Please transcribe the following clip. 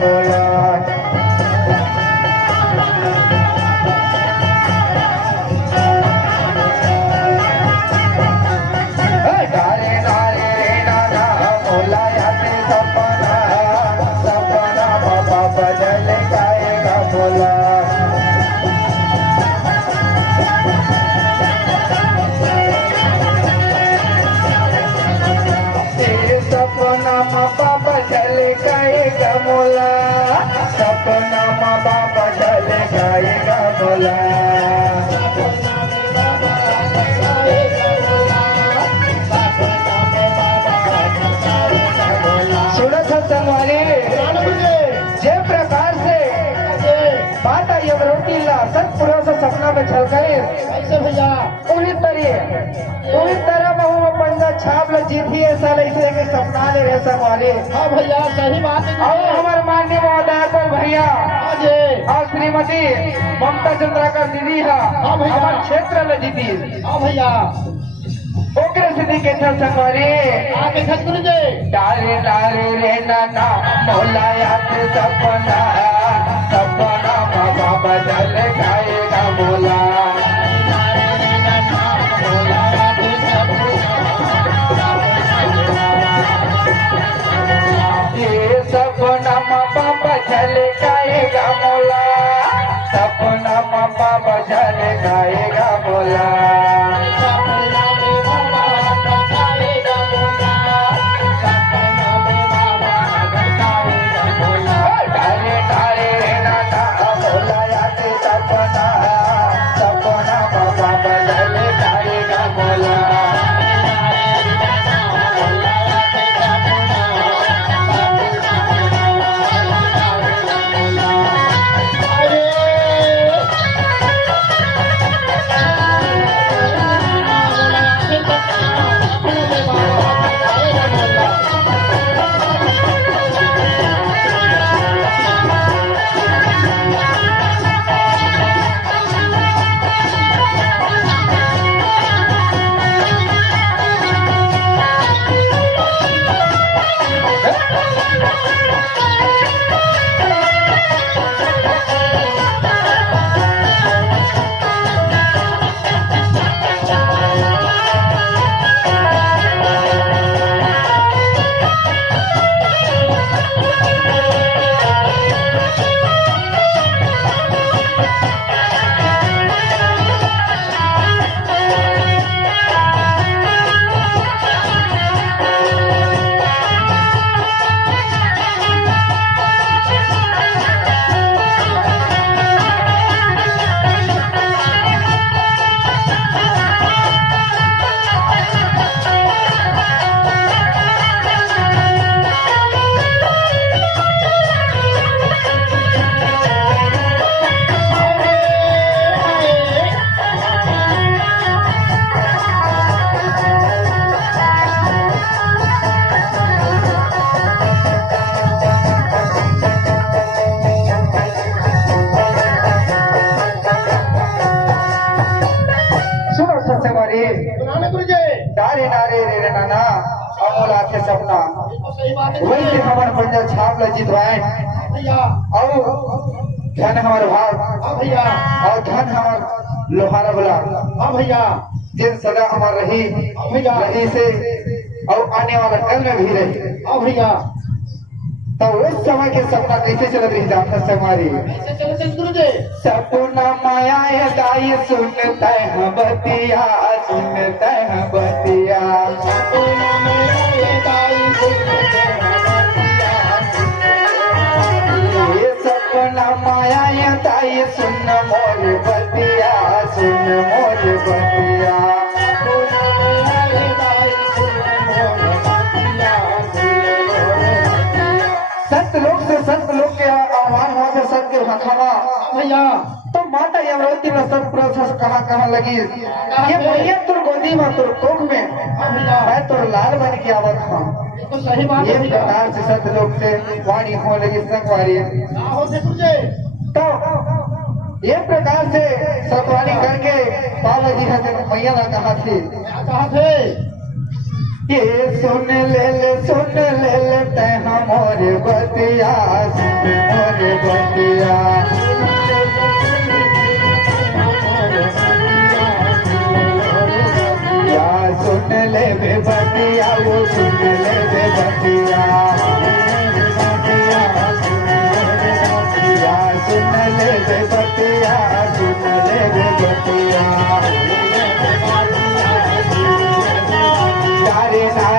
बोला डारे डारे रे नाना बोला याते सपना सपना बाबा बदल जाएगा बोला सपना बाबा बदल जाएगा बोला सपना बाबा बदल जाएगा बोला जे प्रकार से माता यमरोटीला सत्पुरुष सपना में छल गए ऐसे भैया पूरी तरह बहु में पंजा छाप ले जीती ऐसा ऐसे के सपना ले रहे सब वाले। हाँ भैया सही बात है और हमारे माननीय महोदय पर भैया हाँ जी और श्रीमती ममता चंद्राकर दीदी है हाँ भैया। हमारे क्षेत्र में जीती हाँ भैया ओकरे सिद्धि के छल संगवारी आके खत गुरु जी डारे डारे रे नाना मौला याद सपना सपना बाबा बदल जाएगा बोला ये सपना बाबा बदल जाएगा बोला सपना बाबा बदल जाएगा बोला डाले डाले रे नाना बोला याद सपना सपना बाबा बदल जाएगा बोला डारे डारे रे नाना अमोला के सपना सही बात है वही से हमारे पंजा छाप ल जितवाए भैया और धन हमारे भाव हाँ भैया और धन हमार लोहारा बोला हाँ भैया जिन सदा हमार रही भैया रही से और आने वाला कल में भी रही हाँ भैया तो उस समय के सपना कैसे चल रही था हमारी ऐसे चलो चल गुरु जी सपना माया है दाई सुनता है बतिया सुनता है बतिया ये सपना माया है दाई सुन मोर बतिया सुन मोर बतिया संत लोग से संत लोग के आह्वान हुआ था संत के हथावा भैया तो माता यमरोती में सब प्रोसेस कहाँ लगी ये मैया तुर गोदी में तुर कोख में हाँ भैया मैं तुर लाल बन के आवत हूँ तो सही बात ये है भैया प्रकार से संत लोग से वाणी हो लगी संगवारी ना हो गुरु जी तो ये प्रकार से सतवाणी करके बाबा जी हजर मैया ने कहा थी क्या कहा थे ये सुन ले तह मोर बतिया सुन मोर बतिया या सुन ले बे बतिया वो सुन ले बे बतिया या सुन ले बे बतिया सुन ले बे बतिया तारे ना